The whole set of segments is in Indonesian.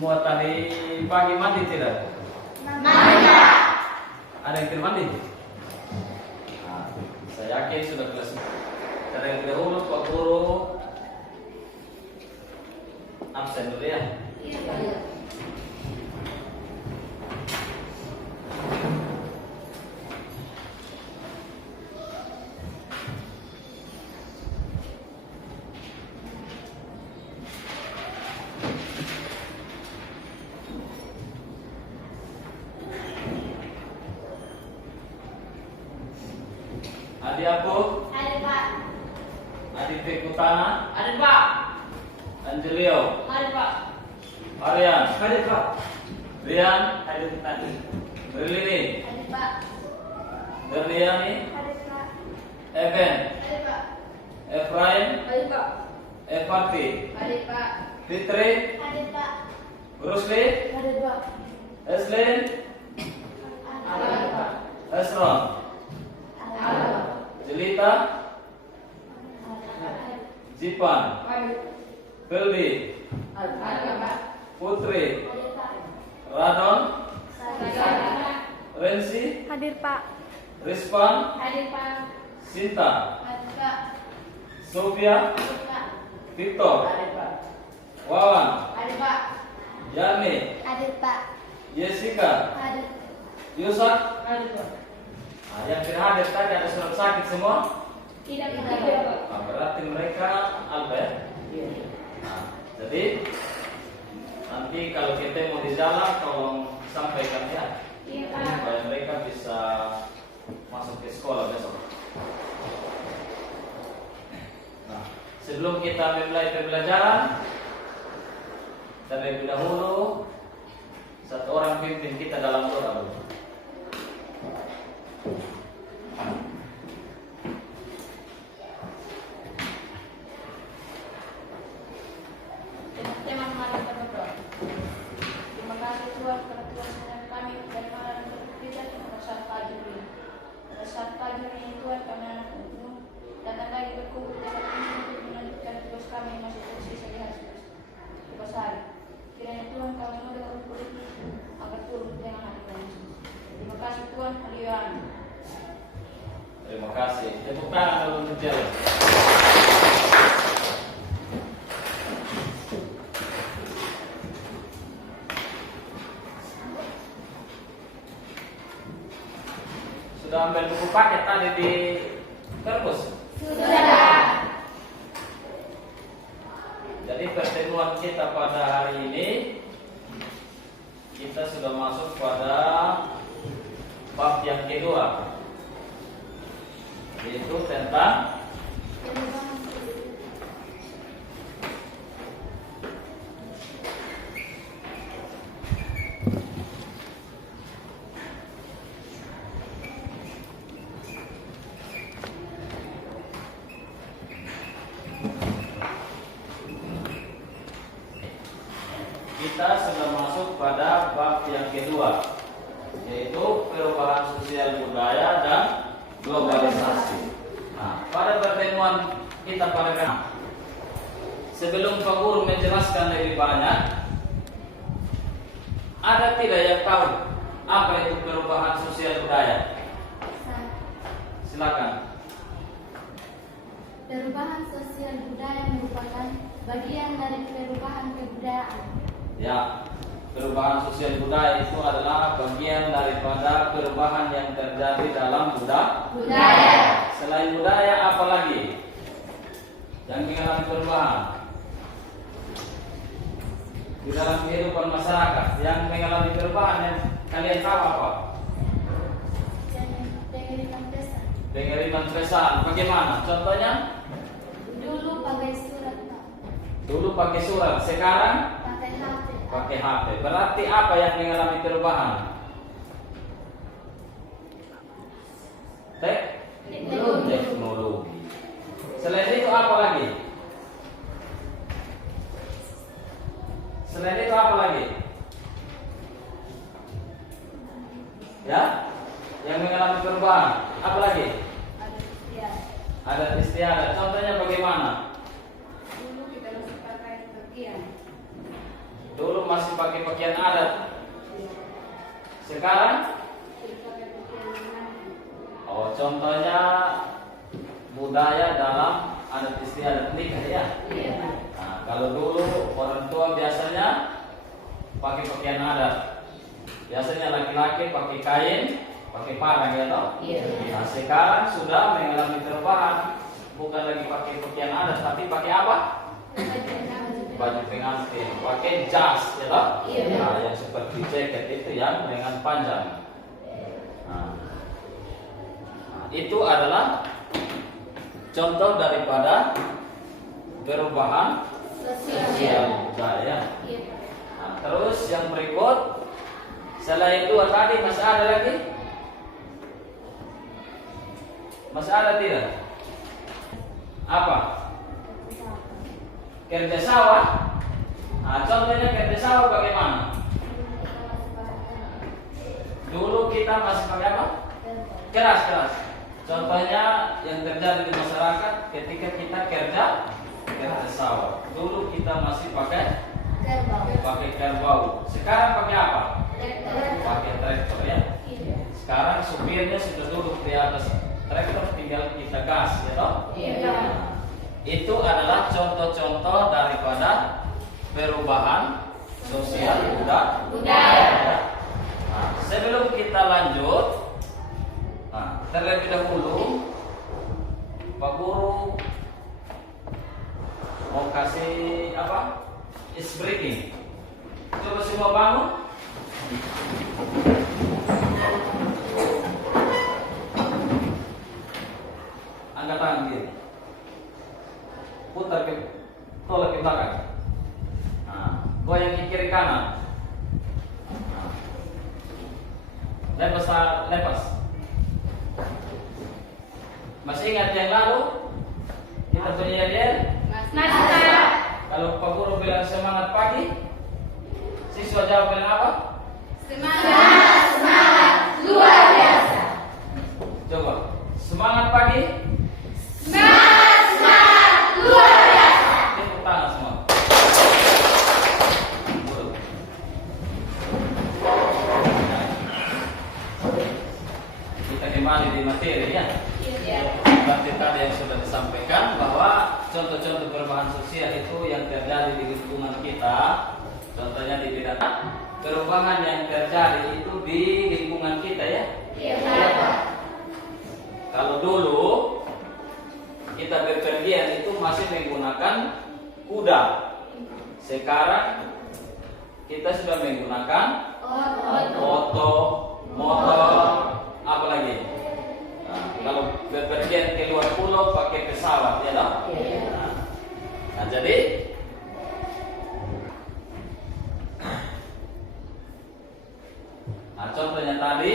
Semua tadi pagi mandi tidak? Mandi. Ada yang tidak mandi? Nah, saya yakin sudah kelas. Cara yang dahulu Pak Guru absen dulu ya. Iya. Adi aku, Ada Pak. Adi Tekutana, Ada Pak. Angelio, Ada Pak. Aryan, Ada Pak. Rian, Ada tadi. Berlini, Ada Pak. Berliani, Ada Pak. Evan, Ada Pak. Efraim, Ada Pak. Evati, Ada Pak. Fitri, Ada Pak. Rusli, Ada Pak. Eslin, Ada Pak. Esron, Ada Pak. Jelita, Jipan, Feldi, Ada Pak. Putri, Ada Pak. Radon, Ada Pak. Rensi, Hadir Pak. Rispan, Ada Pak. Sinta, Ada Pak. Sofia, Ada Pak. Victor, Ada Pak. Wawan, Ada Pak. Yani, Ada Pak. Jessica, Ada. Yusak. Ada Pak. Nah, yang tidak hadir tadi ada surat sakit semua. Tidak Nah, berarti mereka Albert. Iya. Nah, jadi nanti kalau kita mau di jalan tolong sampaikan ya Iya Pak. supaya mereka bisa masuk ke sekolah besok. Nah, sebelum kita memulai pembelajaran, terlebih dahulu satu orang pimpin kita dalam doa dulu. Teman-teman, mari kita berdoa. Terima kasih Tuhan karena Tuhan mendengar kami dari malam dan berpijak pada saat pagi ini. Pada saat pagi ini Tuhan kami anak-anakmu datang lagi berkumpul di tempat ini untuk melanjutkan tugas kami yang masih tersisa di hari tugas hari. Kiranya Tuhan kami mendengar kumpul ini agar turun dengan hati kami. Terima kasih Tuhan. Haleluya. Terima kasih. Tepuk tangan dulu untuk jalan. Sudah ambil buku paket tadi di perpus? Sudah. Jadi pertemuan kita pada hari ini kita sudah masuk pada bab yang kedua, yaitu tentang kita sudah masuk pada bab yang kedua, yaitu perubahan sosial budaya dan globalisasi. Nah, pada pertemuan kita pada kali sebelum Pak Guru menjelaskan lebih banyak, ada tidak yang tahu apa itu perubahan sosial budaya? Silakan. Perubahan sosial budaya merupakan bagian dari perubahan kebudayaan. Ya, perubahan sosial budaya itu adalah bagian daripada perubahan yang terjadi dalam budaya. Selain budaya, apa lagi yang mengalami perubahan di dalam kehidupan masyarakat? Yang mengalami perubahan yang kalian tahu apa? Pengiriman pesan. Pengiriman pesan. Bagaimana? Contohnya? Dulu pakai surat, Pak. Dulu pakai surat, sekarang Pakai HP. pakai HP. Berarti apa yang mengalami perubahan? Teknologi. Selain itu apa lagi? Selain itu apa lagi? Ya? Yang mengalami perubahan. Apa lagi? Ada istiadat. Ada istiadat. Contohnya bagaimana? Dulu kita masih pakai bagian. Dulu masih pakai pakaian adat. Sekarang, contohnya budaya dalam adat istiadat nikah ya. Nah, kalau dulu orang tua biasanya pakai pakaian adat. Biasanya laki-laki pakai kain, pakai parang ya toh. Nah, sekarang sudah mengalami perubahan, bukan lagi pakai pakaian adat, tapi pakai apa? Baju pengantin, pakai jas ya toh. Nah, yang seperti jaket itu yang lengan panjang. Nah, itu adalah contoh daripada perubahan sosial budaya. Nah, terus yang berikut, selain dua tadi masih ada lagi? Masih ada tidak? Apa? Kerja sawah. Nah, contohnya kerja sawah bagaimana? Dulu kita masih pakai apa? Keras. Contohnya yang terjadi di masyarakat ketika kita kerja sawah. Dulu kita masih pakai kerbau. Sekarang pakai apa? Pakai traktor ya. Sekarang supirnya sudah duduk di atas traktor, tinggal kita gas ya toh? Itu adalah contoh-contoh daripada perubahan sosial budaya. Nah, sebelum kita lanjut, terlebih dahulu Pak Guru mau kasih apa? Is breaking. Coba semua bangun. Angkat tangan kiri. Putar ke tolak ke belakang. Nah, goyang ke kiri kanan. Lepas. Masih ingat yang lalu? Kita punya yel? Masih. Kalau Pak Guru bilang semangat pagi, siswa jawab bilang apa? Semangat luar biasa. Coba, semangat pagi. Semangat luar biasa. Tepuk tangan semua. Kita kembali di materi ya. Seperti tadi yang sudah disampaikan bahwa contoh-contoh perubahan sosial itu yang terjadi di lingkungan kita. Contohnya di bidang perubahan yang terjadi itu di lingkungan kita ya. Kalau dulu kita bepergian itu masih menggunakan kuda. Sekarang kita sudah menggunakan motor, apa lagi? Kalau bepergian ke luar pulau pakai pesawat ya toh? Nah, jadi contohnya tadi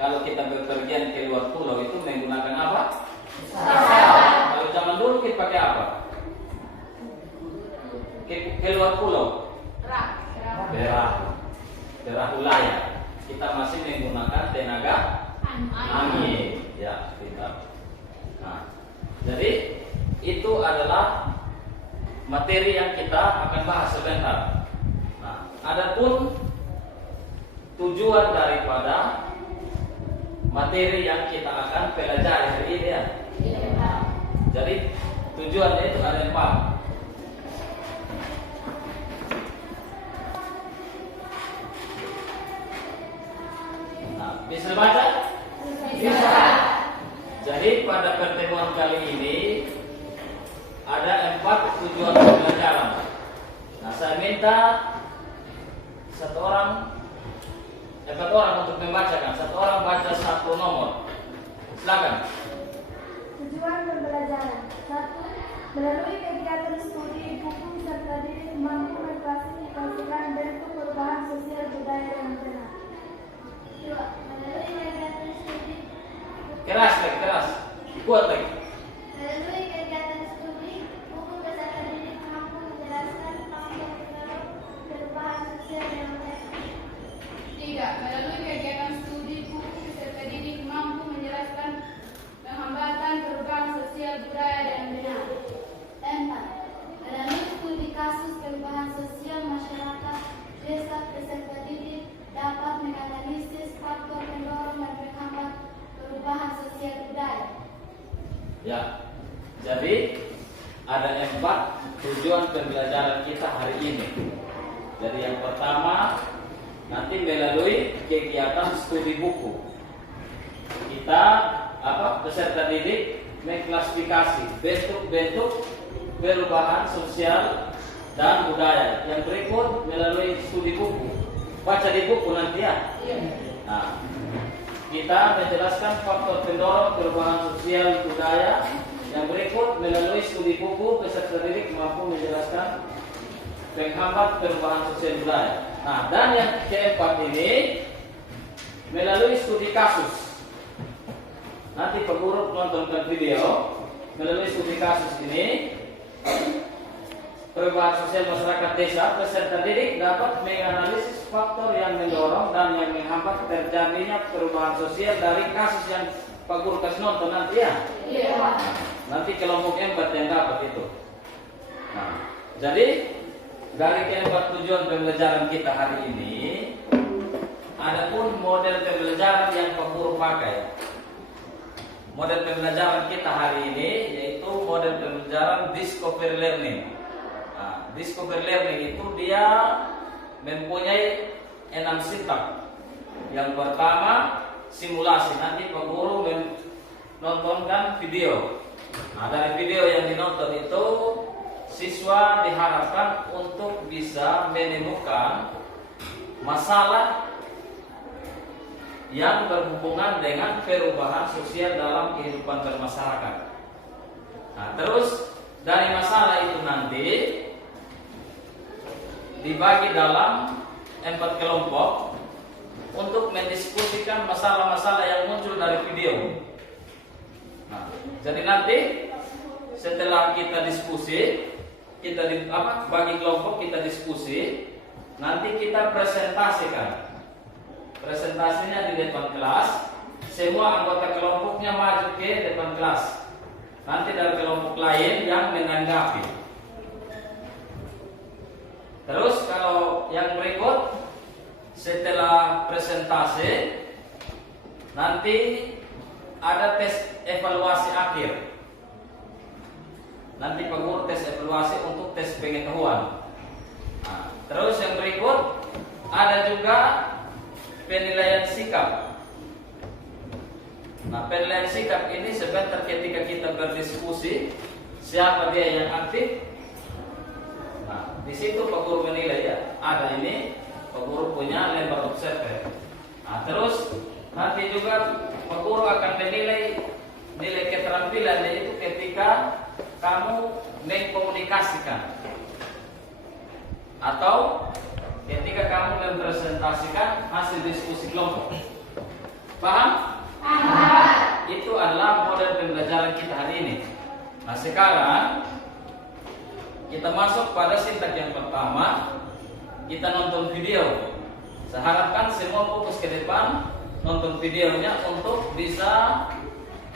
kalau kita bepergian ke luar pulau itu menggunakan apa? Pesawat. Kalau zaman dulu kita pakai apa? Ke luar pulau? Perahu layar. Kita masih menggunakan tenaga angin. Ya, kita. Nah, jadi itu adalah materi yang kita akan bahas sebentar. Nah, adapun tujuan daripada materi yang kita akan pelajari hari ini ya. Jadi tujuannya itu ada 4. Nah, bisa baca? Bisa. Jadi pada pertemuan kali ini ada 4 tujuan pembelajaran. Nah, saya minta 4 orang untuk membacakan. 1 orang baca 1 nomor. Silakan. Tujuan pembelajaran 1. Melalui kegiatan studi buku serta diri mampu mengklasifikasikan bentuk perubahan sosial budaya yang benar. 2. Melalui kegiatan studi Keras. Kuat lagi. Melalui kegiatan studi buku beserta diri mampu menjelaskan tentang perubahan sosial yang benar. 3. Melalui kegiatan studi buku beserta didik mampu menjelaskan penghambatan perubahan sosial budaya dan benar. 4. Melalui studi kasus perubahan sosial Jadi yang pertama nanti melalui kegiatan studi buku. Kita peserta didik mengklasifikasi bentuk-bentuk perubahan sosial dan budaya. Yang berikut melalui studi buku. Baca di buku nanti ya. Nah, kita menjelaskan faktor pendorong perubahan sosial budaya. Yang berikut melalui studi buku peserta didik mampu menjelaskan penghambat perubahan sosial budaya. Nah, dan yang keempat ini melalui studi kasus. Nanti Pak Guru nontonkan video melalui studi kasus ini perubahan sosial masyarakat desa. Peserta didik dapat menganalisis faktor yang mendorong dan yang menghambat terjadinya perubahan sosial dari kasus yang Pak Guru kasih nonton nanti ya. Iya. Nanti kelompok empat yang dapat itu. Nah, jadi dari keempat tujuan pembelajaran kita hari ini, adapun model pembelajaran yang Pak Guru pakai. Model pembelajaran kita hari ini yaitu model pembelajaran discovery learning. Nah, discovery learning itu dia mempunyai 6 step. Yang pertama simulasi. Nanti Pak Guru menontonkan video. Nah, dari video yang dinonton itu siswa diharapkan untuk bisa menemukan masalah yang berhubungan dengan perubahan sosial dalam kehidupan bermasyarakat. Nah, terus dari masalah itu nanti dibagi dalam 4 kelompok untuk mendiskusikan masalah-masalah yang muncul dari video. Nah, jadi nanti setelah kita diskusi, bagi kelompok kita diskusi, nanti kita presentasikan. Presentasinya di depan kelas, semua anggota kelompoknya maju ke depan kelas. Nanti dari kelompok lain yang menanggapi. Terus kalau yang berikut, setelah presentasi, nanti ada tes evaluasi akhir. Nanti Pak Guru tes evaluasi untuk tes pengetahuan. Nah, terus yang berikut ada juga penilaian sikap. Nah, penilaian sikap ini sebentar ketika kita berdiskusi siapa dia yang aktif. Nah, di situ Pak Guru menilai ya. Ada ini Pak Guru punya lembar observer. Nah, terus nanti juga Pak Guru akan menilai nilai keterampilan yaitu ketika kamu mengkomunikasikan atau ketika kamu mempresentasikan hasil diskusi kelompok. Paham? Paham. Itu adalah model pembelajaran kita hari ini. Nah, sekarang kita masuk pada sintak yang pertama. Kita nonton video. Saya harapkan semua fokus ke depan nonton videonya untuk bisa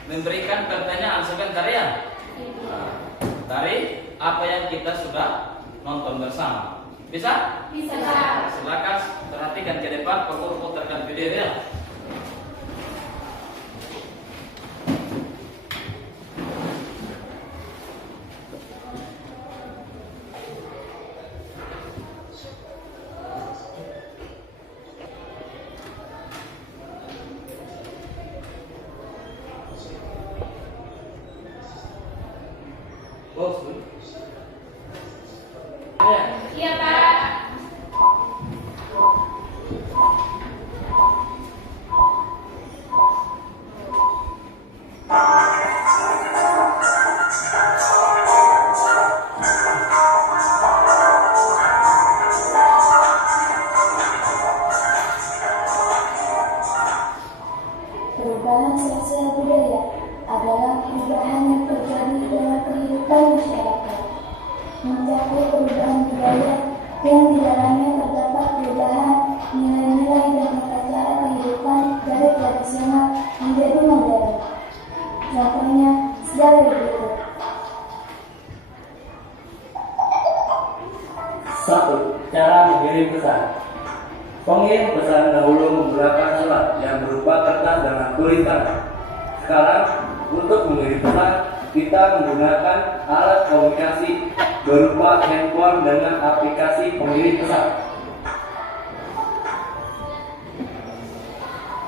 memberikan pertanyaan sebentar ya. Nah, dari apa yang kita sudah nonton bersama. Bisa? Bisa. Silakan perhatikan ke depan, Pak Guru putarkan videonya. Iya, Pak. Perubahan sosial budaya adalah perubahan yang terjadi dalam kehidupan masyarakat. Mencapai perubahan budaya yang di dalamnya terdapat perubahan nilai-nilai dan tata cara kehidupan dari tradisional menjadi modern. Contohnya dari berikut. 1. Cara mengirim pesan. Pengirim pesan dahulu menggunakan surat yang berupa kertas dengan tulisan. Sekarang untuk mengirim pesan kita menggunakan alat komunikasi berupa handphone dengan aplikasi pengirim pesan.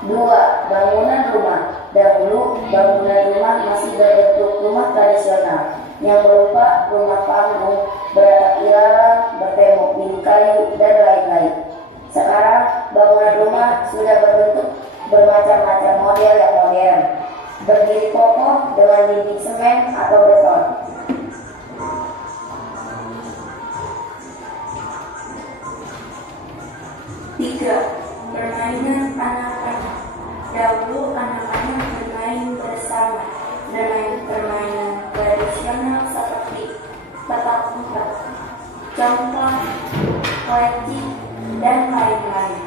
2. Bangunan rumah. Dahulu, bangunan rumah masih berbentuk rumah tradisional yang berupa rumah panggung, beratap ilalang, bertembok biru kayu, dan lain-lain. Sekarang, bangunan rumah sudah berbentuk bermacam-macam model yang modern, berdiri kokoh dengan dinding semen atau beton. 3. Permainan anak-anak. Dahulu anak-anak bermain bersama dengan permainan tradisional seperti petak umpet, congklak, kelinci, dan lain-lain.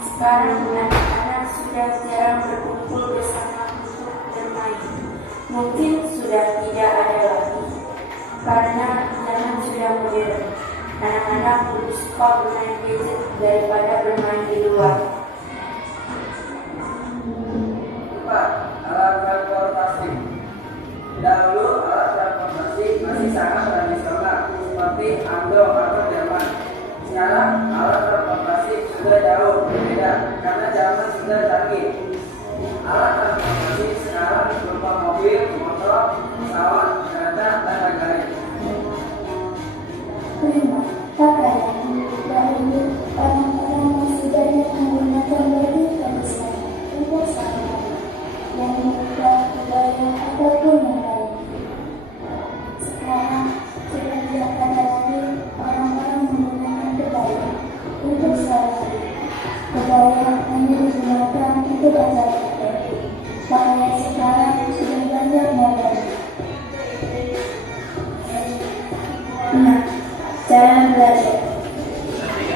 Sekarang anak-anak sudah jarang berkumpul bersama untuk bermain. Mungkin sudah tidak ada lagi karena zaman sudah modern. Anak-anak lebih suka bermain gadget daripada bermain di luar. 4. Alat transportasi. Dahulu alat transportasi masih sangat tradisional seperti Anglo atau Jerman. Sekarang alat transportasi sudah jauh berbeda karena zaman sudah canggih. Alat transportasi sekarang berupa mobil, motor, pesawat, kereta, dan lain-lain. 5. Pakaian. Dahulu orang-orang masih banyak menggunakan baju tradisional untuk sehari-hari yang berupa kebaya ataupun yang lain. Sekarang sudah tidak ada lagi orang-orang menggunakan kebaya untuk sehari-hari. Kebaya hanya digunakan untuk acara tertentu. Pakaian sekarang sudah banyak modern. 6. Cara belajar.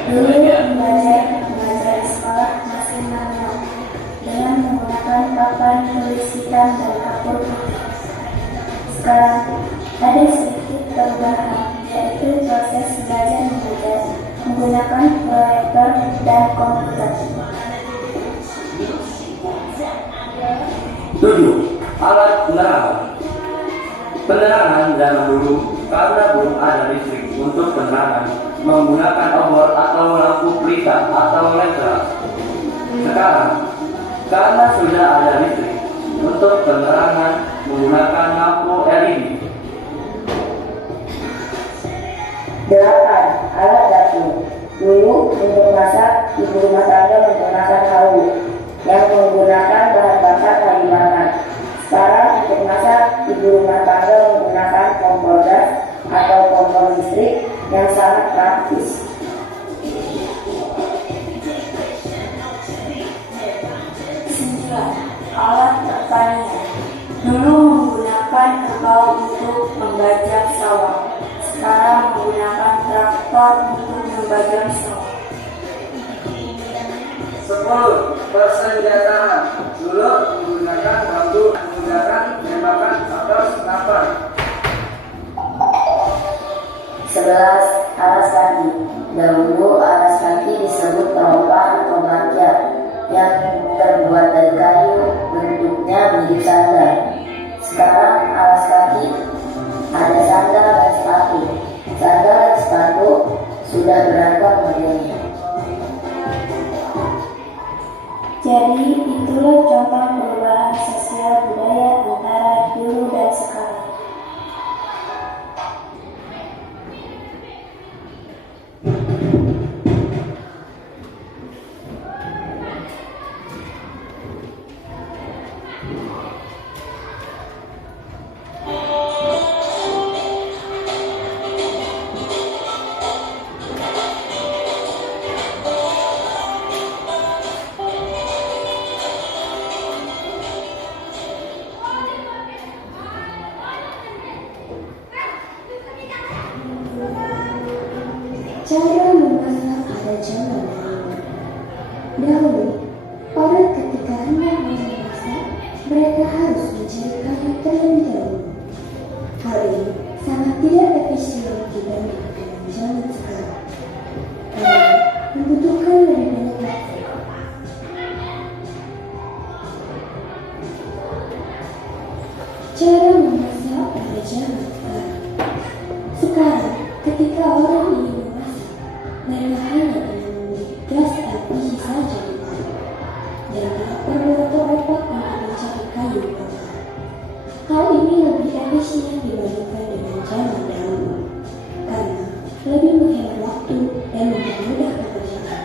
Dulu belajar di sekolah masih manual dengan menggunakan papan tulis hitam dan kapur putih. Sekarang ada sedikit perubahan, yaitu proses belajar mengajar menggunakan proyektor dan komputer. 7. Alat penerangan. Penerangan zaman dulu karena belum ada listrik untuk penerangan menggunakan obor atau lampu pelita atau lentera. Sekarang karena sudah ada listrik untuk penerangan menggunakan lampu LED. 8. Alat dapur. Dulu untuk masak, ibu rumah tangga menggunakan hawu yang menggunakan bahan bakar kayu bakar. Sekarang untuk masak, ibu rumah tangga menggunakan kompor gas atau kompor listrik yang sangat praktis. 9. Alat pertanian. Dulu menggunakan kerbau untuk membajak sawah. Sekarang menggunakan traktor untuk membajak sawah. 10. Persenjataan. Dulu menggunakan bambu, menggunakan tembakan atau senapan. 11. Alas kaki. Dahulu alas kaki disebut teropang atau bakya yang terbuat dari kayu, bentuknya mirip sandal. Sekarang alas kaki ada sandal dan sepatu. Sandal dan sepatu sudah beragam modelnya. Jadi itulah contoh perubahan sosial budaya antara dulu dan sekarang. Cara memasak pada zaman dahulu. Dahulu, orang ketika hendak memasak, mereka harus mencari kayu terlebih dahulu. Hal ini sangat tidak efisien dibandingkan dengan zaman sekarang, karena membutuhkan lebih banyak waktu. Cara memasak pada zaman sekarang. Sekarang, ketika orang ingin memasak, mereka hanya ingin membeli gas LPG saja, dan tanpa kayu bakar. Hal ini lebih efisien dibandingkan dengan zaman dahulu karena lebih menghemat waktu dan mempermudah pekerjaan.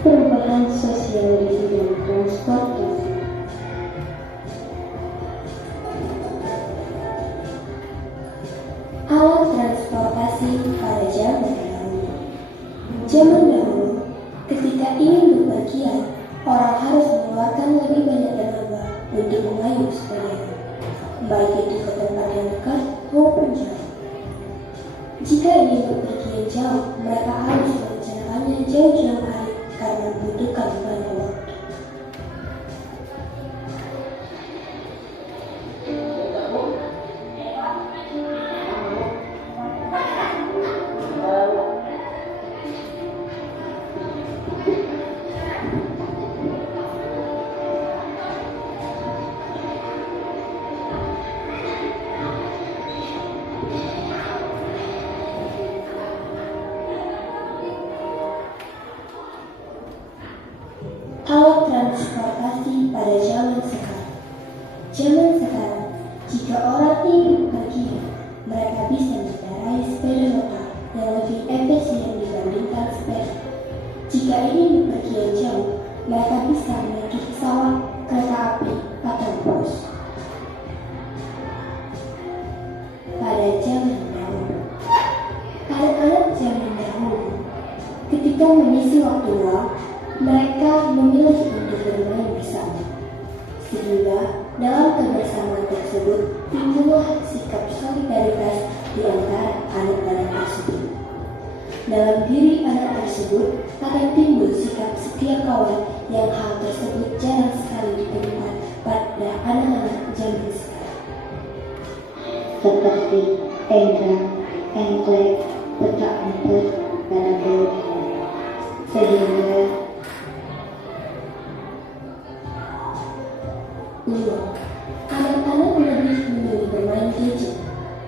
Perubahan sosial di bidang transportasi. Alat transportasi pada zaman dahulu. Zaman dahulu, ketika ingin bepergian, orang harus mengeluarkan lebih banyak tenaga untuk mengayuh sepedanya, baik itu ke tempat yang dekat maupun jauh. Jika ingin bepergian jauh, mereka harus merencanakannya jauh-jauh hari karena membutuhkan banyak waktu. Alat transportasi pada zaman sekarang. Zaman sekarang, jika orang ingin bepergian, mereka bisa mengendarai sepeda motor yang lebih efisien dibandingkan sepeda. Jika ingin bepergian jauh, mereka bisa menaiki pesawat, kereta api, atau bus. Pada zaman dahulu, anak-anak zaman dahulu, ketika mengisi waktu luang, mereka memilih untuk bermain bersama, sehingga dalam kebersamaan tersebut timbullah sikap solidaritas di antara anak-anak tersebut. Dalam diri anak tersebut akan timbul sikap setia kawan yang hal tersebut jarang sekali ditemukan pada anak-anak zaman sekarang. Seperti enggang, engklek, petak umpet, dan belut. Sehingga anak-anak lebih memilih bermain gadget,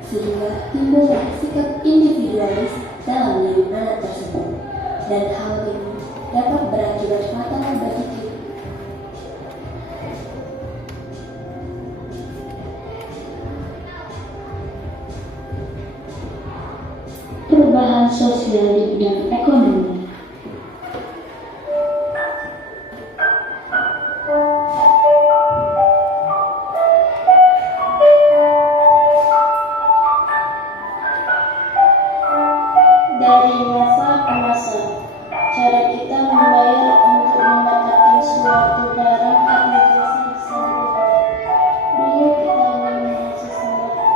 sehingga timbullah sikap individualis dalam diri anak tersebut, dan hal ini dapat berakibat fatal bagi kita. Perubahan sosial di bidang ekonomi. Dari masa ke masa, cara kita membayar untuk mendapatkan suatu barang atau jasa bisa berubah. Dulu kita hanya merasa sembako.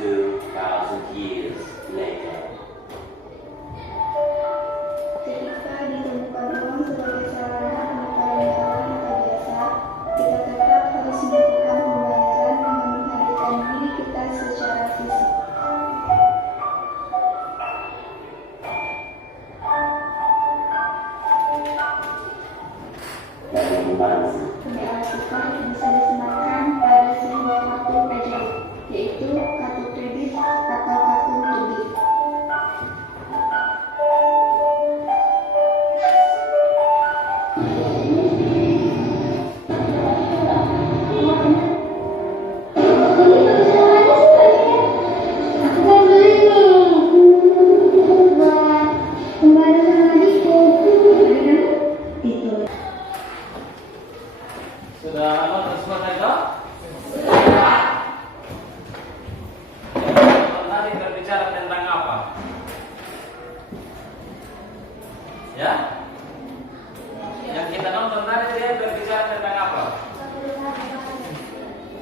2,000 years later. Ketika ditemukan uang sebagai sarana penukaran barang atau jasa, kita tetap harus melakukan pembayaran dengan menghadirkan diri kita secara fisik. Bagaimana? Pembayaran tukar bisa disematkan pada sebuah kartu kredit, yaitu kartu kredit atau kartu tugih. Sudah lama semua tadi? Tadi berbicara tentang apa? Ya? Yang kita nonton tadi dia berbicara tentang apa?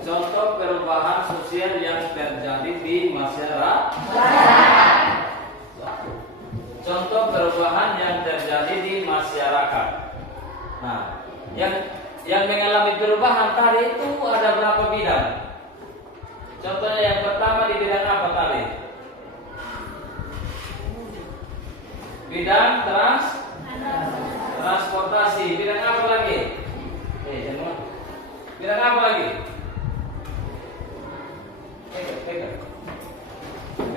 Contoh perubahan sosial yang terjadi di masyarakat. Contoh perubahan yang terjadi di masyarakat. Nah, yang mengalami perubahan tadi itu ada berapa bidang? Contohnya yang pertama di bidang apa tadi? Bidang transportasi. Bidang apa lagi? Bidang apa lagi?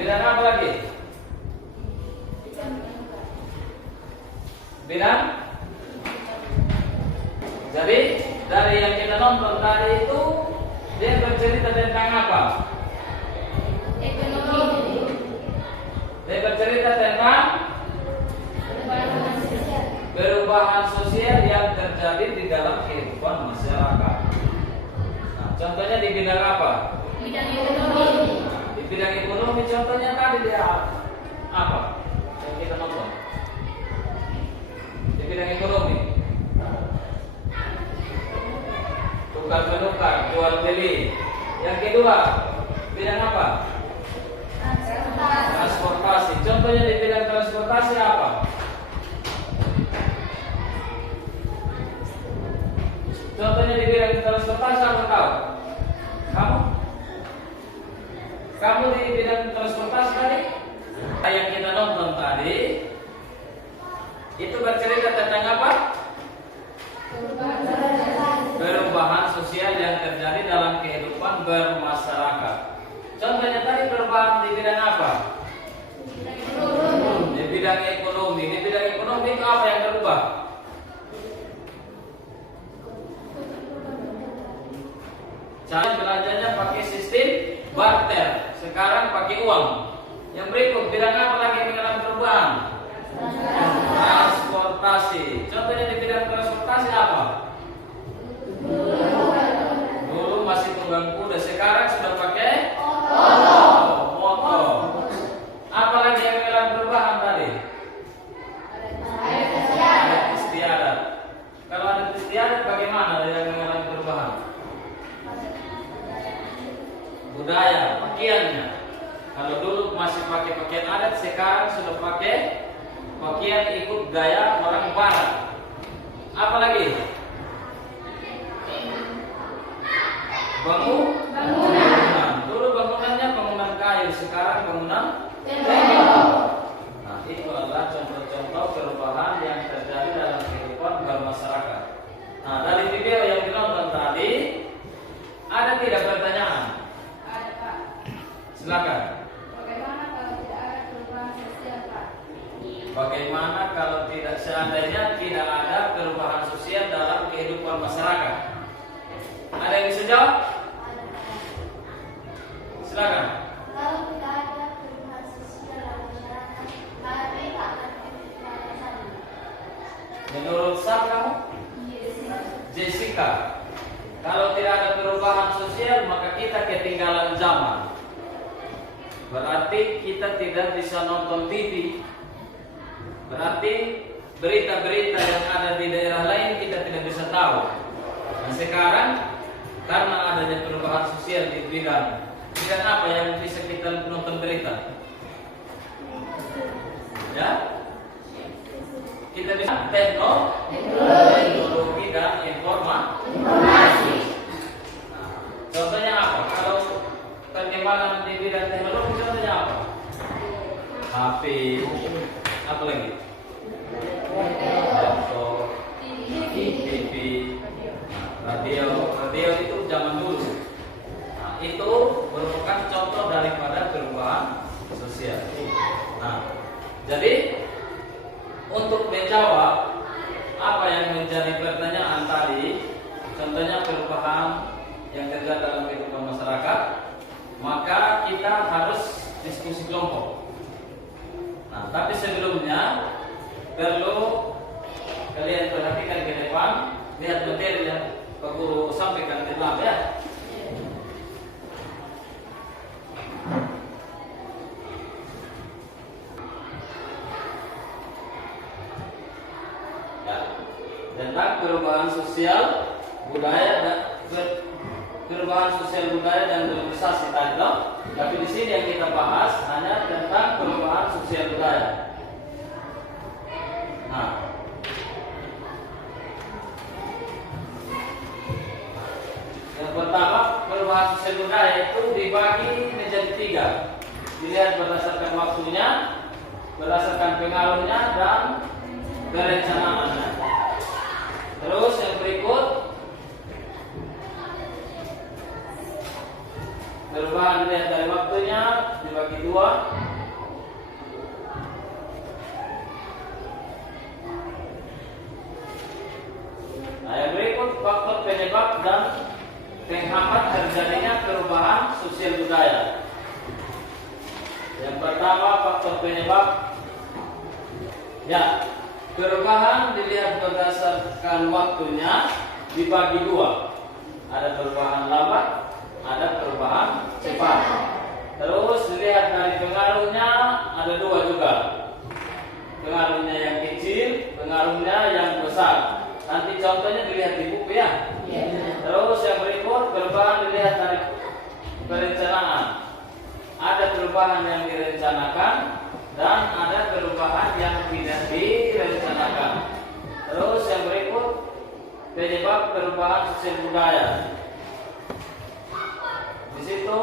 bidang apa lagi? Bidang. Jadi dari yang kita nonton tadi itu dia bercerita tentang apa? Ekonomi. Dia bercerita tentang perubahan sosial yang terjadi di dalam kehidupan masyarakat. Nah, contohnya di bidang apa? Bidang ekonomi. Di bidang ekonomi contohnya tadi dia apa? Yang kita nonton. Di bidang ekonomi. Tukar menukar, jual beli. Yang kedua, bidang apa? Transportasi. Contohnya di bidang transportasi apa? Contohnya di bidang transportasi apa tahu? Kamu di bidang transportasi tadi? Yang kita nonton tadi itu bercerita tentang apa? Perubahan sosial yang terjadi dalam kehidupan bermasyarakat. Contohnya tadi perubahan di bidang apa? Di bidang ekonomi. Di bidang ekonomi itu apa yang berubah? Cara belanjanya pakai sistem barter. Sekarang pakai uang. Yang berikut bidang apa lagi yang mengalami perubahan? Transportasi. Contohnya di bidang transportasi apa? Dulu masih tunggang kuda, sekarang sudah pakai motor. Apa lagi yang mengalami perubahan tadi? Adat istiadat. Kalau adat istiadat bagaimana yang mengalami perubahan? Budaya, pakaiannya. Kalau dulu masih pakai pakaian adat, sekarang sudah pakai pakaian ikut gaya orang barat. Apa lagi? Bangunan. Dulu bangunannya bangunan kayu, sekarang bangunan tembok. Nah, itu adalah contoh-contoh perubahan yang terjadi dalam kehidupan bermasyarakat. Nah, dari video yang ditonton tadi, ada tidak pertanyaan? Ada, Pak. Silakan. Bagaimana kalau tidak ada perubahan sosial, Pak? Bagaimana kalau tidak seandainya tidak ada perubahan sosial dalam kehidupan masyarakat? Ada yang bisa jawab? Silakan. Kalau tidak ada perubahan sosial dalam masyarakat, maka kita akan hidup sama. Menurut kamu? Jessica, kalau tidak ada perubahan sosial maka kita ketinggalan zaman. Berarti kita tidak bisa nonton TV. Berarti berita-berita yang ada di daerah lain kita tidak bisa tahu. Nah, sekarang karena adanya perubahan sosial di bidang apa yang bisa kita nonton berita? Ya? Kita bisa teknologi dan informasi. Nah, contohnya apa? Kalau perkembangan di bidang teknologi contohnya apa? HP, apa lagi? Laptop, TV, radio itu zaman dulu. Nah, itu merupakan contoh daripada perubahan sosial. Nah, jadi untuk menjawab apa yang menjadi pertanyaan tadi, contohnya perubahan yang terjadi dalam kehidupan masyarakat, maka kita harus diskusi kelompok. Nah, tapi sebelumnya perlu kalian perhatikan ke depan, lihat materi yang Pak Guru sampaikan di lab ya. Tentang perubahan sosial budaya dan globalisasi tadi loh. Tapi di sini yang kita bahas hanya tentang perubahan sosial budaya. Nah, yang pertama perubahan sosial budaya itu dibagi menjadi 3. Dilihat berdasarkan waktunya, berdasarkan pengaruhnya dan perencanaannya. Terus yang berikut perubahan dilihat dari waktunya, dibagi dibagi dua. Nah, yang berikut faktor penyebab dan penghambat terjadinya perubahan sosial budaya. Yang pertama, faktor penyebab. Ya, perubahan dilihat berdasarkan waktunya dibagi dua. Ada perubahan lambat, ada perubahan cepat. Terus dilihat dari pengaruhnya ada dua juga. Pengaruhnya yang kecil, pengaruhnya yang besar. Nanti contohnya dilihat di buku ya. Terus yang berikut perubahan dilihat dari perencanaan. Ada perubahan yang direncanakan dan ada perubahan yang tidak direncanakan. Terus yang berikut penyebab perubahan sosial budaya. Di situ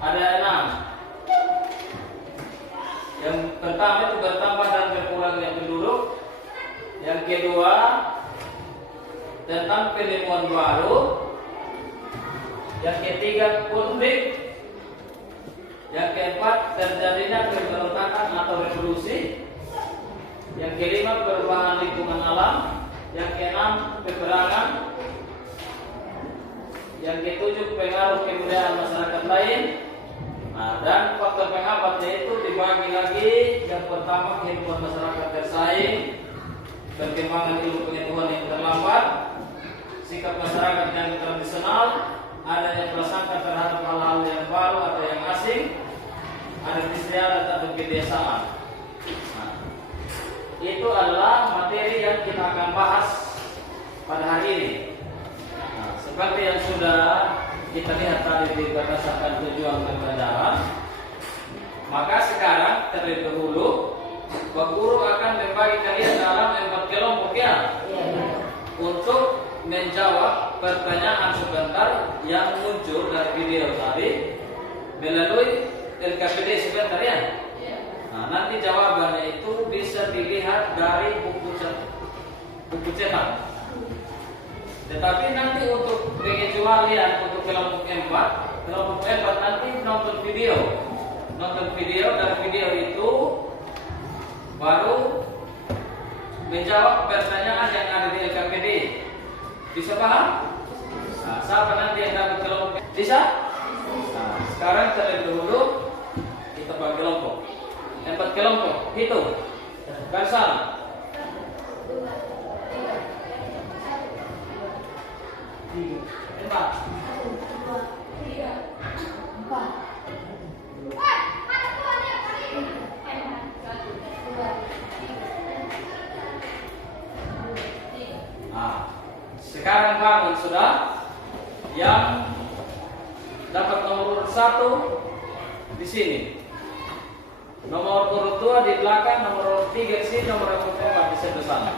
ada 6. Yang pertama itu bertambah dan berkurangnya penduduk. Yang kedua tentang penemuan baru. Yang ketiga konflik. Yang keempat terjadinya pemberontakan atau revolusi. Yang kelima perubahan lingkungan alam. Yang keenam peperangan. Yang ketujuh pengaruh kebudayaan masyarakat lain. Nah, dan faktor penghambatnya itu dibagi lagi. Yang pertama kehidupan masyarakat bersaing, perkembangan ilmu pengetahuan yang terlambat, sikap masyarakat yang tradisional, adanya prasangka terhadap hal-hal yang baru atau yang asing, ada istiadat atau kebiasaan. Nah, itu adalah materi yang kita akan bahas pada hari ini. Nah, seperti yang sudah kita lihat tadi berdasarkan tujuan pembelajaran, maka sekarang terlebih dahulu Pak Guru akan membagi kalian dalam 4 kelompok ya, untuk menjawab pertanyaan sebentar yang muncul dari video tadi melalui LKPD sebentar ya. Nah, nanti jawabannya itu bisa dilihat dari buku cetak. Tetapi nanti untuk pengecualian untuk kelompok 4 nanti nonton video. Dari video itu baru menjawab pertanyaan yang ada di LKPD. Bisa paham? Nah, siapa nanti yang dapat kelompok? Bisa? Nah, sekarang terlebih dahulu kita bagi kelompok. 4 kelompok, hitung. Bersama. 4. Sekarang bangun sudah. Yang dapat nomor 1 di sini, nomor urut 2 di belakang, nomor urut 3 di sini, nomor urut 4 di sebelah sana.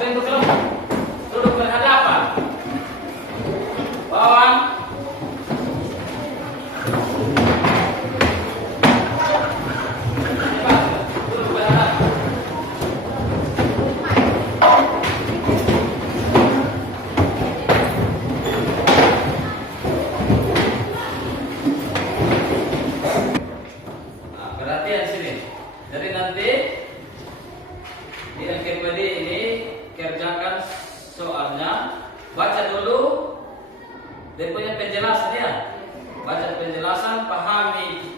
Bentuk kelompok, duduk berhadapan, bawang, duduk berhadapan. Nah, perhatian sini. Jadi nanti di LKPD ini kerjakan soalnya, baca dulu dia punya penjelasan ya. Baca penjelasan, pahami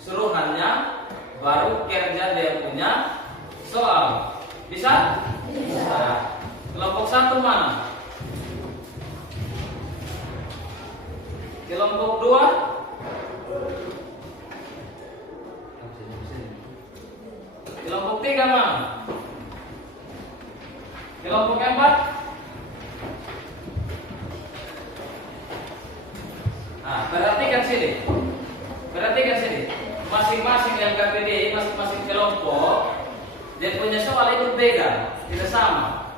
suruhannya, baru kerja dia punya soal. Bisa? Bisa. Kelompok 1 mana? Kelompok 2? Kelompok 3 mana? Kelompok 4? Nah, perhatikan sini. Masing-masing LKPD, masing-masing kelompok dia punya soal itu beda, tidak sama.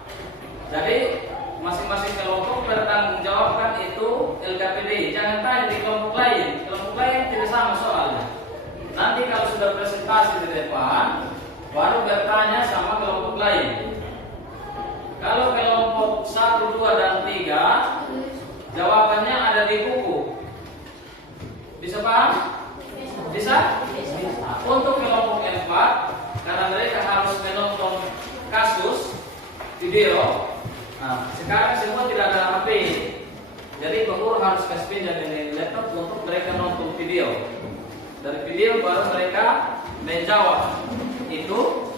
Jadi masing-masing kelompok bertanggung jawabkan itu LKPD. Jangan tanya di kelompok lain. Kelompok lain tidak sama soalnya. Nanti kalau sudah presentasi di depan, baru bertanya sama kelompok lain. Kalau kelompok 1, 2, dan 3, jawabannya ada di buku. Bisa paham? Bisa? Nah, untuk kelompok 4, karena mereka harus menonton kasus video. Nah, sekarang semua tidak ada HP. Jadi guru harus kasih pinjam ini laptop untuk mereka nonton video. Dari video baru mereka menjawab itu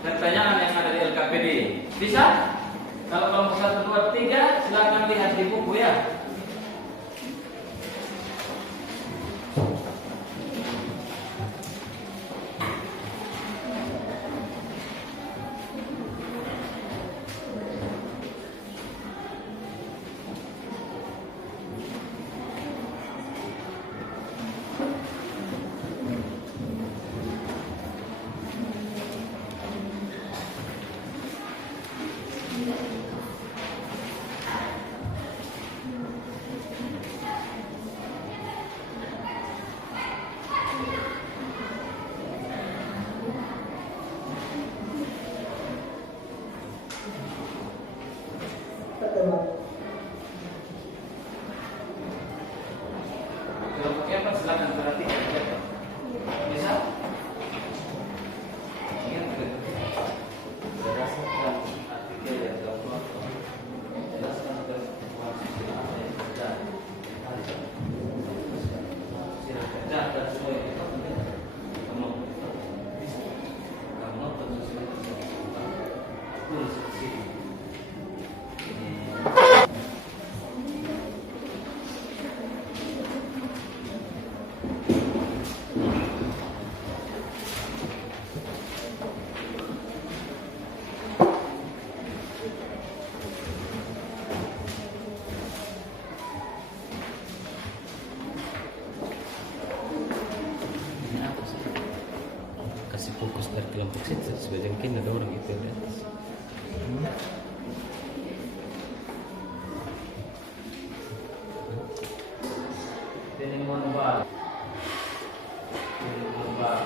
pertanyaan yang ada di LKPD. Bisa? Kalau kelompok 1, 2, 3 silakan lihat di buku ya. Kelompok 4 silakan perhatikan. Bisa? Berdasarkan artikel yang tertuang, jelaskan kerja dan semua itu kamu nonton sesuai dengan sini. Kasih fokus dari kelompok situ sebagai mungkin ada orang itu di atas. Ini global. Ini global.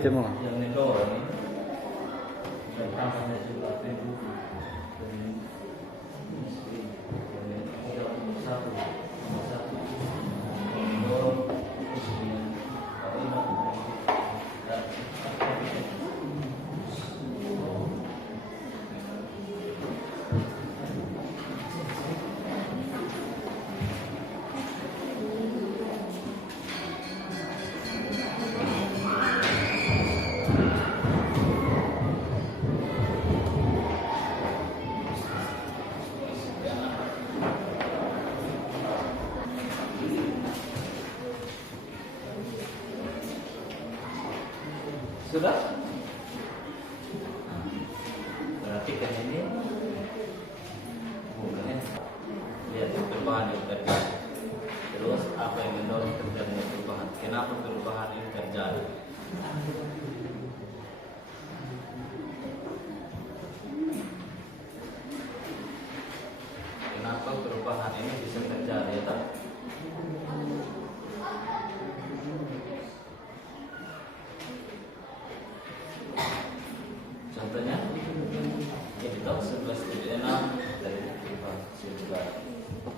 Semua. Yang недорого ini. Dan tambahnya juga ribu. Sudah? Perhatikan ini. Bukan. Lihat perubahan yang terjadi. Terus apa yang mendorong terjadinya perubahan? Kenapa perubahan ini terjadi? Kenapa perubahan ini bisa terjadi? Ya, tak? Contohnya, ini tahun 1176 dari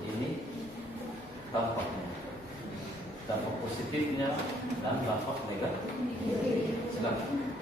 ini dampaknya, dampak positifnya dan dampak negatif. Silakan.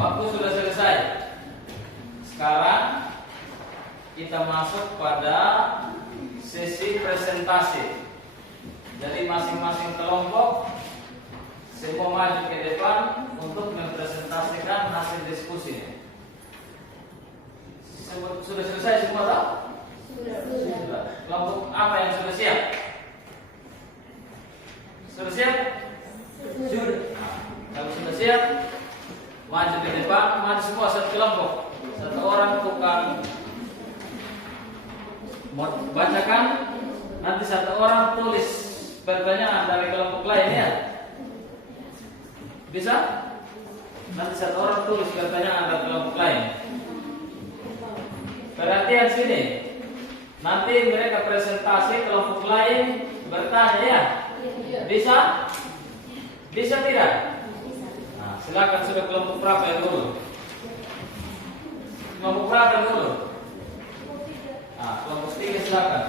Waktu sudah selesai. Sekarang kita masuk pada sesi presentasi. Jadi masing-masing kelompok semua maju ke depan untuk mempresentasikan hasil diskusinya. Sudah selesai semua tak? Sudah. Kelompok apa yang sudah siap? Sudah siap? Sudah. Kalau sudah siap, maju ke depan, maju semua satu kelompok. Satu orang tukang bacakan, nanti satu orang tulis pertanyaan dari kelompok lain ya. Bisa? Nanti satu orang tulis pertanyaan dari kelompok lain. Perhatian sini. Nanti mereka presentasi, kelompok lain bertanya ya. Bisa? Bisa tidak? Nah, silakan sudah kelompok berapa yang dulu? Kelompok berapa yang dulu? Nah, kelompok 3 silakan.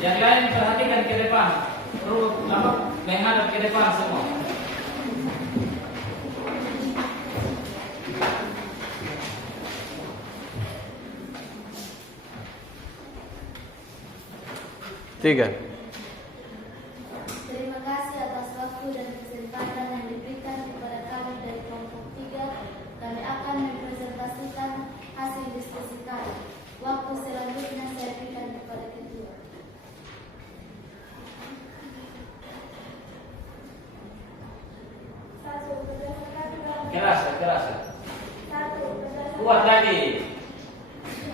Yang lain perhatikan ke depan. Terus menghadap ke depan semua. Tiga. Terima kasih atas waktu dan kesempatan yang diberikan kepada kami dari kelompok 3. Kami akan mempresentasikan hasil diskusi kami. Waktu selanjutnya saya berikan kepada ketua. Keras. Kuat lagi.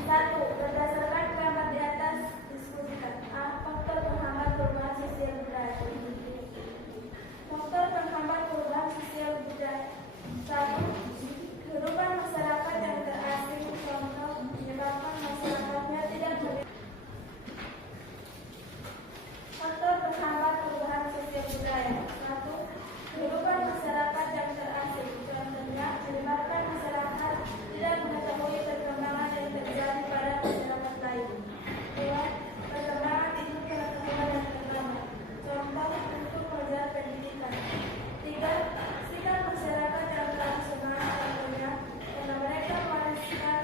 Satu, berdasarkan gambar di atas diskusikan faktor penghambat perubahan sosial budaya. Faktor penghambat perubahan sosial budaya. 1. Kehidupan masyarakat yang terasing, contoh menyebabkan masyarakatnya tidak faktor penghambat perubahan sosial budaya. 1. Kehidupan masyarakat yang terasing, contohnya menyebabkan masyarakat tidak mengetahui perkembangan yang terjadi pada masyarakat lain. 2. Perkembangan ilmu pengetahuan yang terlambat, contoh untuk mengejar pendidikan. 3. Sikap masyarakat yang tradisional, contohnya karena mereka mewariskan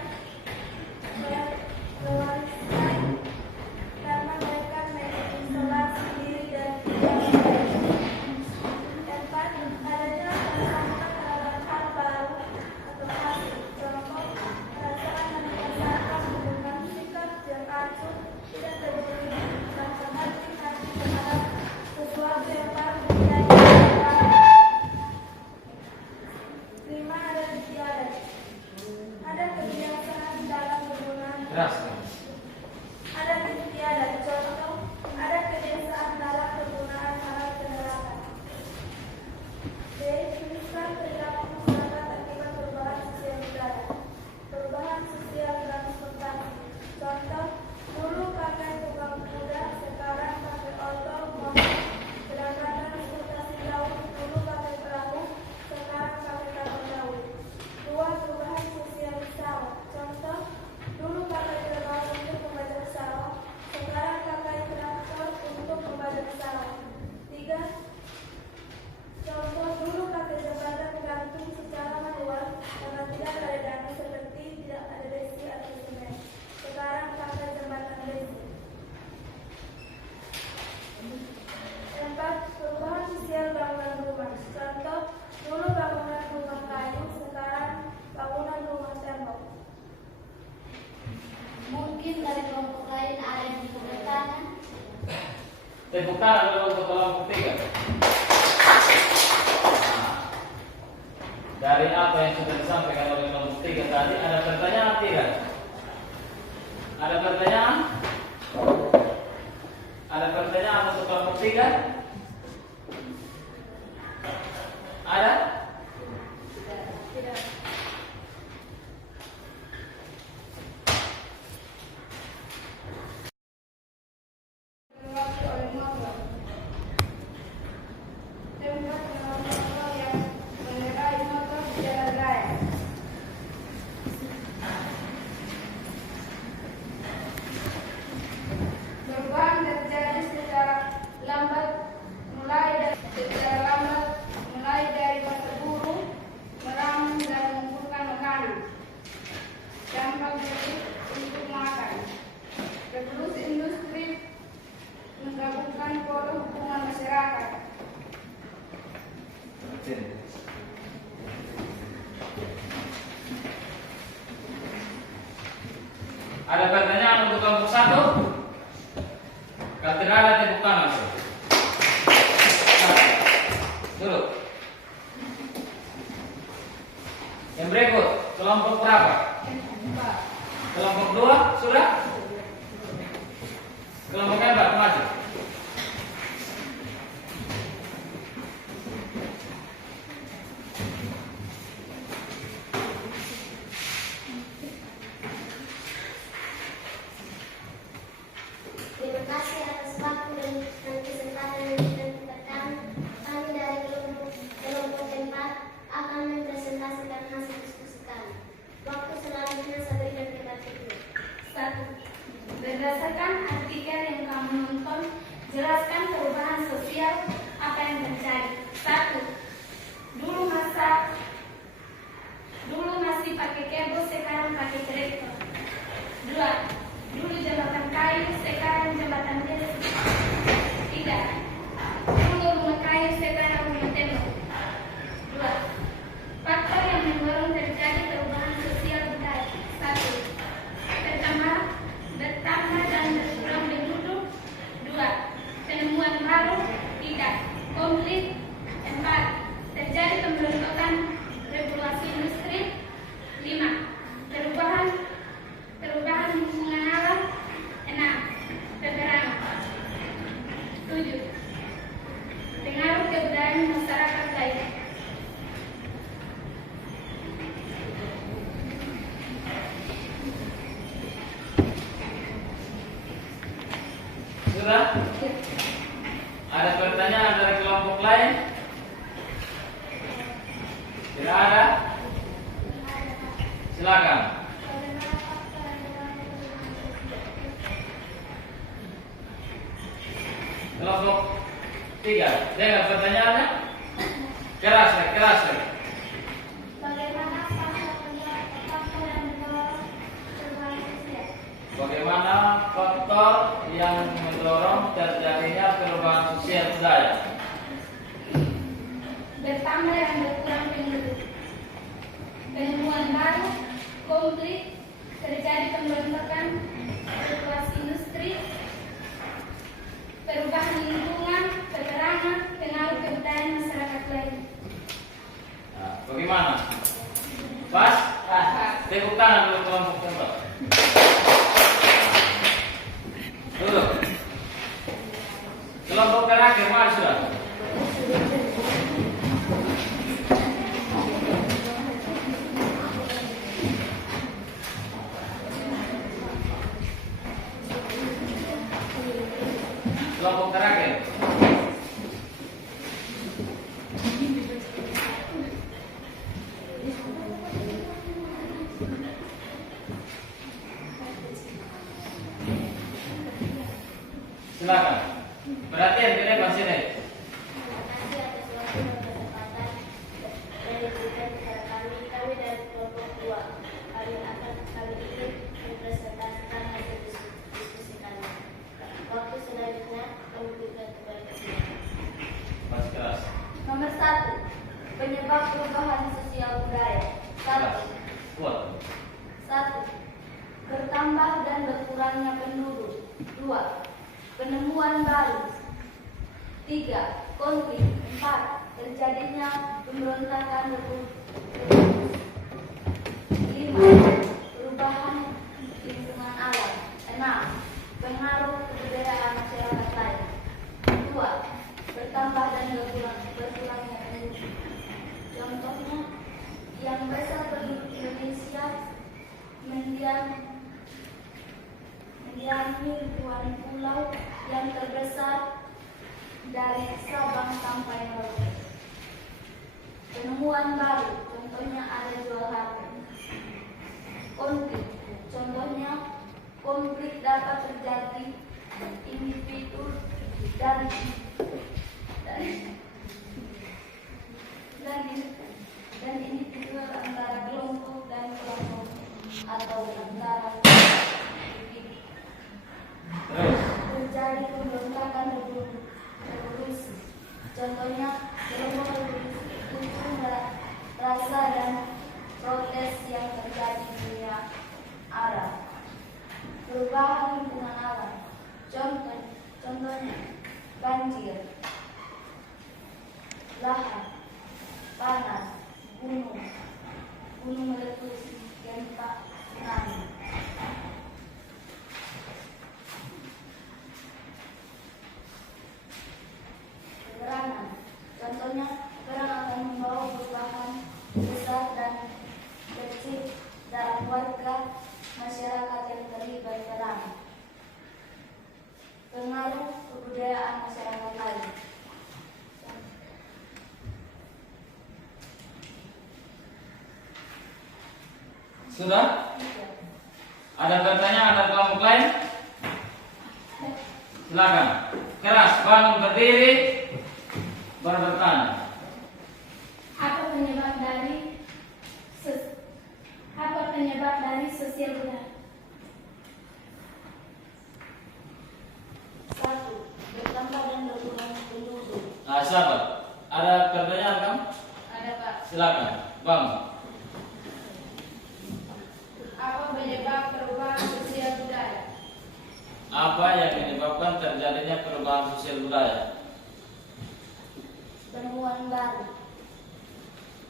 karena mereka mengisolasi diri dari keluarga. 4. Adanya perasaan terhadap hal baru atau asing, contoh perasaan dan perasaan dengan sikap yang acuh, tidak peduli dan hati terhadap sesuatu yang baru menjadi baru. 5. Ada istiadat. Ada kebiasaan dalam penggunaan. Ada istiadat, contoh ada kebiasaan dalam penggunaan alat penerangan. B. Tuliskan perilaku masyarakat akibat perubahan sosial budaya. Perubahan sosial transportasi, contoh dulu pakai tunggang kuda, sekarang pakai oto, motor. Sedangkan transportasi laut dulu pakai perahu, sekarang pakai kapal laut. 2. Perubahan sosial pesawat, contoh dulu pakai terbang Tepuk tangan dulu untuk kelompok 3. Nah, dari apa yang sudah disampaikan oleh kelompok 3 tadi, ada pertanyaan tidak? Ada pertanyaan? Ada pertanyaan untuk kelompok 3? Ada? Tidak. Perubahan terjadi secara lambat mulai dari berburu, meramu dan mengumpulkan makanan. Dampak jadi untuk makan. Revolusi industri menggabungkan pola hubungan masyarakat. Ada pertanyaan untuk kelompok 1? Katedral tepuk tangan. Dulu. Yang berikut, kelompok berapa? Kelompok 2 sudah? Kelompok yang berapa? Maju. Terima kasih atas waktu dan kesempatan yang diberikan. Kami dari kelompok 4 akan mempresentasikan hasil diskusi kami. Waktu selanjutnya saya berikan kepada Ibu. 1. Berdasarkan artikel yang kamu nonton, jelaskan perubahan sosial apa yang terjadi. 1. Dulu masih pakai kebo, sekarang pakai traktor. 2. Dulu jembatan kayu, sekarang jembatan besi. 3. Dulu rumah kayu, sekarang rumah tembok. 2. Faktor yang mendorong terjadi perubahan sosial budaya. 1. Bertambah dan berkurang penduduk. 2. Penemuan baru. 3. Konflik. 4. Terjadi pembentukan revolusi industri. 5. Perubahan hubungan alam. 6. Peperangan. 7. Pengaruh kebudayaan masyarakat lain. Sudah? Ada pertanyaan dari kelompok lain? Tidak ada? Silakan. Kelompok 3, dengar pertanyaannya? Keras lagi. Bagaimana faktor yang mendorong terjadinya perubahan sosial budaya? Bertambah dan berkurang penduduk. Penemuan baru, konflik, terjadi pembentukan revolusi industri, perubahan lingkungan, peperangan, pengaruh kebudayaan masyarakat lain. Nah, bagaimana? Pas? Tepuk tangan dulu kelompok keempat. Dulu. Kelompok terakhir, mari sudah. Kelompok terakhir. Silakan. Perhatian ke depan sini. Terima kasih atas waktu dan kesempatan yang diberikan kepada kami. Kami dari kelompok 2. Kami ingin mempresentasikan hasil diskusi kami. Waktu selanjutnya kami berikan kepada Ibu. Masih keras. Nomor 1. Penyebab perubahan sosial budaya. Keras. 1. Kuat. 1. Bertambah dan berkurangnya penduduk. 2. Penemuan baru. 3. Konflik. 4. Terjadinya pemberontakan revolusi. 5. Perubahan lingkungan alam. 6. Pengaruh kebudayaan masyarakat lain. 2. Bertambah dan berkurangnya penduduk. Contohnya, yang besar penduduk Indonesia mendiami ribuan pulau yang terbesar dari Sabang sampai Merauke. Penemuan baru, contohnya ada jual harga. Konflik, contohnya konflik dapat terjadi individu dan individu antara kelompok dan kelompok atau antara individu. Terjadi pemberontakan revolusi. Contohnya kelompok revolusi unjuk rasa dan protes yang terjadi di dunia Arab. Perubahan lingkungan alam. Contohnya banjir, lahar, panas, gunung meletus, gempa, tsunami. Peperangan, contohnya perang akan membawa perubahan besar dan kecil dalam warga masyarakat yang terlibat perang. Pengaruh kebudayaan masyarakat lain. Sudah? Ada pertanyaan, ada kelompok lain? Silakan. Keras, bangun berdiri, baru bertanya. Apa penyebab dari sosial budaya? 1. Bertambah dan berkurangnya penduduk. Nah, sahabat, ada pertanyaan kamu? Ada, Pak. Silakan, Bang. Apa penyebab perubahan sosial budaya? Apa yang menyebabkan terjadinya perubahan sosial budaya? Penemuan baru.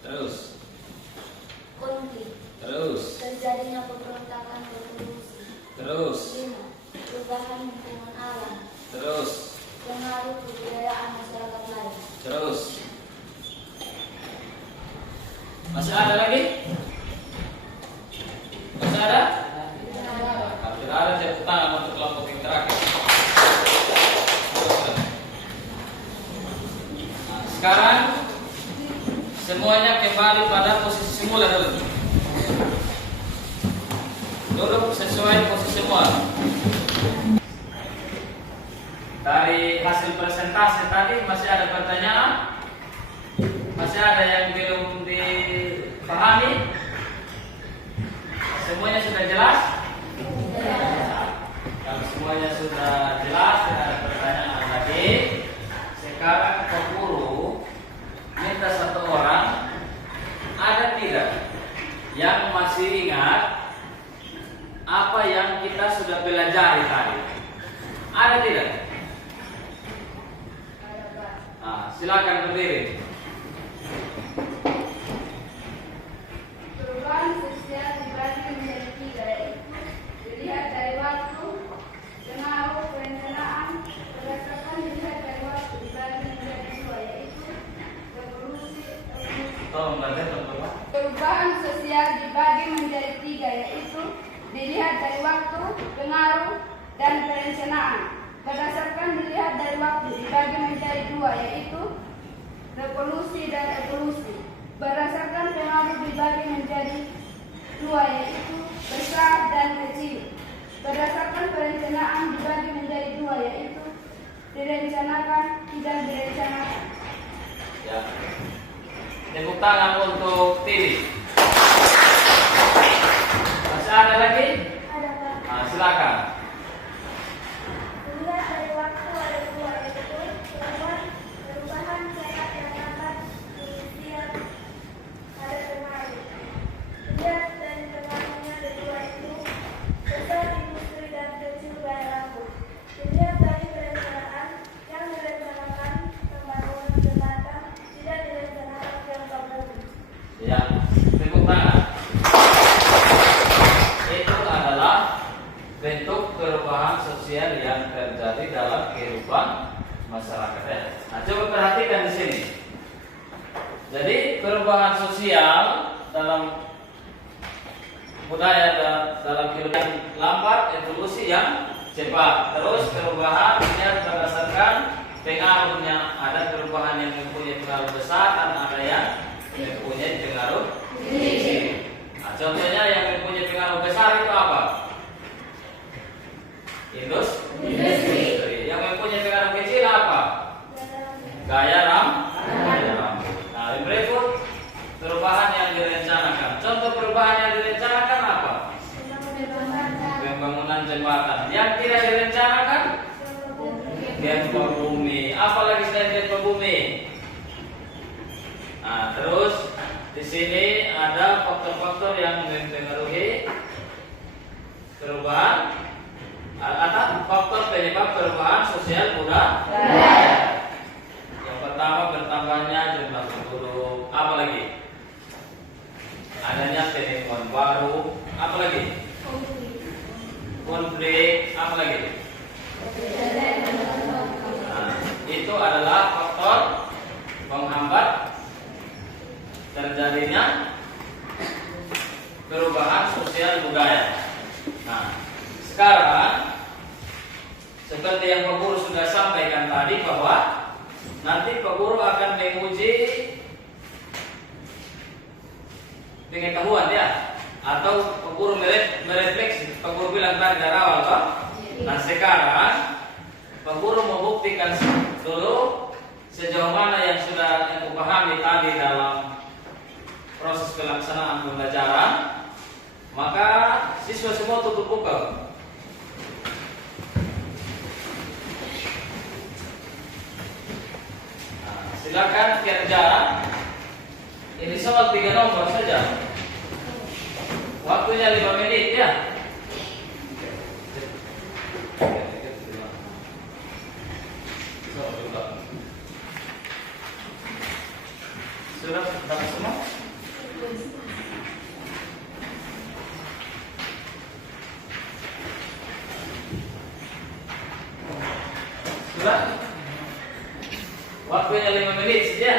Terus, Konflik. terus, Terjadinya pemberontakan revolusi. terus, 5. Perubahan lingkungan alam. terus, Pengaruh kebudayaan masyarakat lain. terus. Masih ada lagi? Masih ada? Kalau tidak ada, tepuk tangan untuk kelompok yang terakhir. Nah, sekarang semuanya kembali pada posisi semula dulu. Duduk sesuai posisi semula. Dari hasil presentasi tadi masih ada pertanyaan? Masih ada yang belum dipahami? Semuanya sudah jelas? Kalau semuanya sudah jelas, tidak ada pertanyaan lagi. Sekarang ke guru minta satu orang, ada tidak yang masih ingat apa yang kita sudah pelajari tadi? Ada tidak? Nah, silakan berdiri. Perubahan sosial dibagi menjadi 3, yaitu dilihat dari waktu, pengaruh, perencanaan. Berdasarkan dilihat dari waktu dibagi menjadi 2, yaitu revolusi. Tolong baca, teman-teman. Perubahan sosial dibagi menjadi 3, yaitu dilihat dari waktu, pengaruh, dan perencanaan. Berdasarkan dilihat dari waktu dibagi menjadi 2, yaitu revolusi dan evolusi. Berdasarkan pengaruh dibagi menjadi 2, yaitu besar dan kecil. Berdasarkan perencanaan dibagi menjadi 2, yaitu direncanakan, tidak direncanakan. Ya. Tepuk tangan untuk Tiri. Masih ada lagi? Ada, Pak. Nah, silakan. Dilihat dari waktu ada 2, yaitu perubahan sehat yang dapat diinisial ada pengaruh. Dilihat dari pengaruhnya ada 2, yaitu besar industri dan kecil gaya rambut. Dilihat dari perencanaan yang direncanakan perubahan sosial yang terjadi dalam kehidupan masyarakat ya. Nah, coba perhatikan di sini. Jadi perubahan sosial dalam budaya dalam kehidupan yang lambat, evolusi yang cepat. Terus perubahan yang berdasarkan pengaruhnya. Ada perubahan yang mempunyai pengaruh besar dan ada yang mempunyai pengaruh kecil. Nah, contohnya yang mempunyai pengaruh besar itu apa? Industri. Yang mempunyai pengaruh kecil apa? Gaya rambut. Nah, berikut perubahan yang direncanakan. Contoh perubahan yang direncanakan apa? Pembangunan jembatan. Yang tidak direncanakan? Gempa bumi. Apalagi selain gempa bumi? Nah, terus di sini ada faktor-faktor yang mempengaruhi perubahan atau faktor penyebab perubahan sosial budaya. Yang pertama, bertambahnya jumlah penduduk. Apalagi? Adanya penemuan baru. Apalagi? Konflik. Apalagi? Nah, itu adalah faktor penghambat terjadinya perubahan sosial budaya. Nah, sekarang seperti yang Pak Guru sudah sampaikan tadi bahwa nanti Pak Guru akan menguji pengetahuan ya, atau Pak Guru merefleksi. Pak Guru bilang tadi dari awal Pak. Nah, sekarang Pak Guru mau buktikan dulu sejauh mana yang sudah aku pahami tadi dalam proses pelaksanaan pembelajaran. Maka siswa semua tutup buku. Nah, silakan kerja. Ini soal 3 nomor saja. Waktunya 5 menit ya. Sudah dapat semua? Sudah? Waktunya 5 menit saja.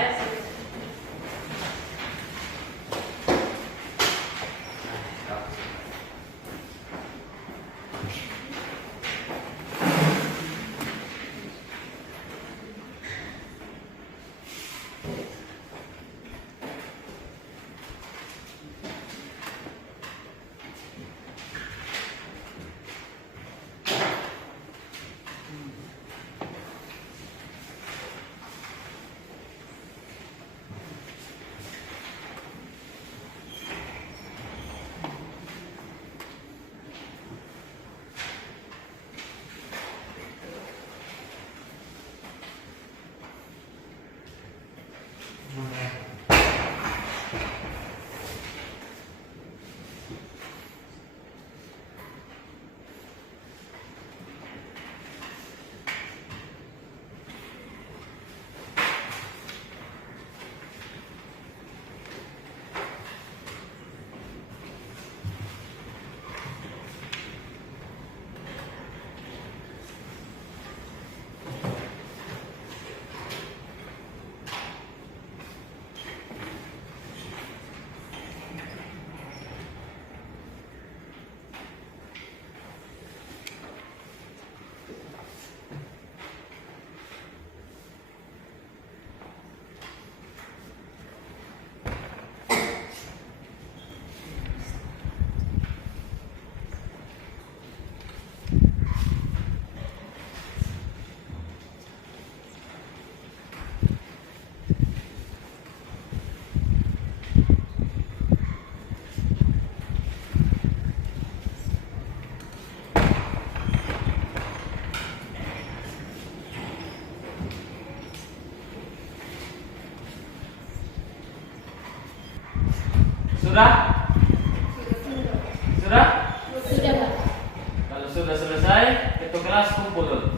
Sudah? Sudah? Sudah, Pak. Kalau sudah selesai, itu kelas kumpul.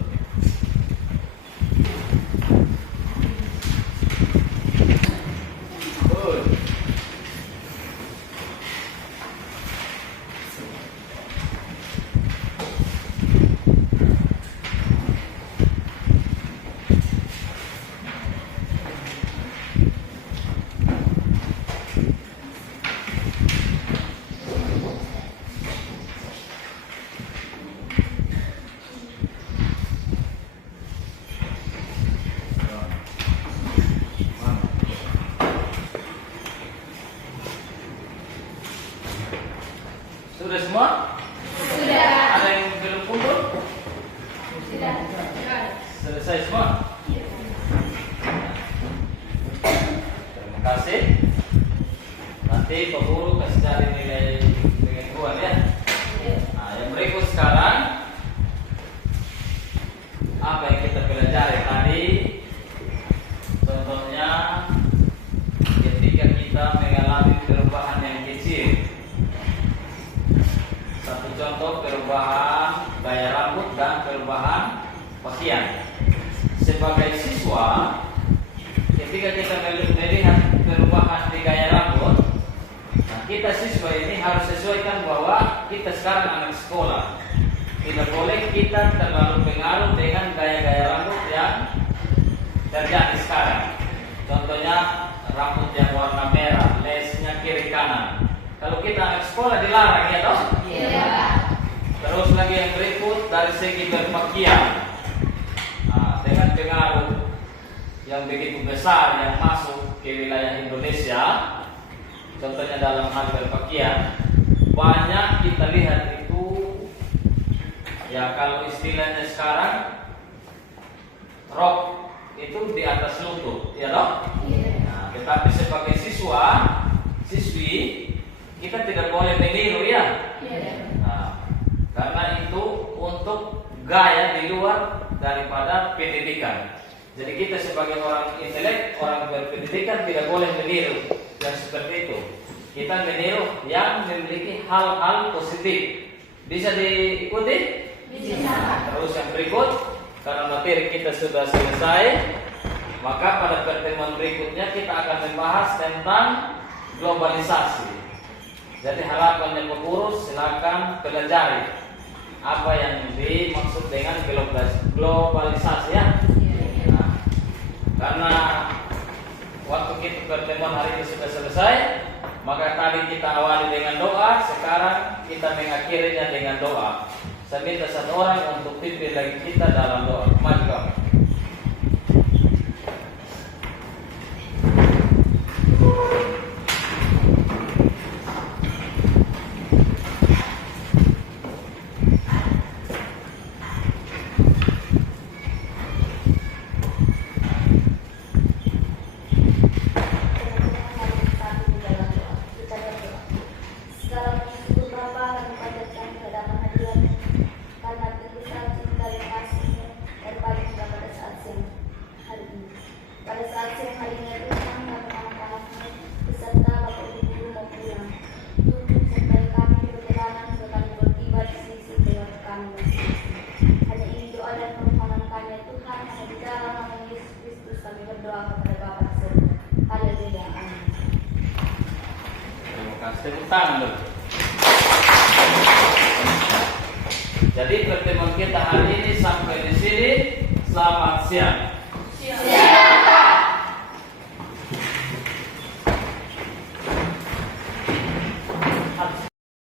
Good. selesai semua? Terima kasih. Nanti Pak Guru kasih cari nilai pengetahuan ya. Nah, yang berikut sekarang apa yang kita pelajari tadi? Contohnya ketika kita mengalami perubahan yang kecil. Satu contoh perubahan gaya rambut dan perubahan pakaian. Sebagai siswa, ketika kita melihat perubahan di gaya rambut, nah kita siswa ini harus sesuaikan bahwa kita sekarang anak sekolah. Tidak boleh kita terlalu pengaruh dengan gaya-gaya rambut yang terjadi sekarang. Contohnya rambut yang warna merah, lesnya kiri kanan. Kalau kita anak sekolah dilarang ya toh? Iya. Terus lagi yang berikut dari segi berpakaian. Nah, dengan pengaruh yang begitu besar yang masuk ke wilayah Indonesia, contohnya dalam hal berpakaian, banyak kita lihat itu ya kalau istilahnya sekarang rok itu di atas lutut, ya toh? Nah, tetapi sebagai siswi kita tidak boleh meniru ya. Nah, karena itu untuk gaya di luar daripada pendidikan. Jadi kita sebagai orang intelek, orang berpendidikan tidak boleh meniru yang seperti itu. Kita meniru yang memiliki hal-hal positif. Bisa diikuti? Bisa. Terus yang berikut, karena materi kita sudah selesai, maka pada pertemuan berikutnya kita akan membahas tentang globalisasi. Jadi harapannya Pak Guru silakan pelajari apa yang dimaksud dengan globalisasi ya. Nah, karena waktu kita pertemuan hari ini sudah selesai, maka tadi kita awali dengan doa, sekarang kita mengakhirinya dengan doa. Saya minta satu orang untuk pimpin lagi kita dalam doa. Maju kamu. Tepuk tangan dulu. Jadi pertemuan kita hari ini sampai di sini. Selamat siang.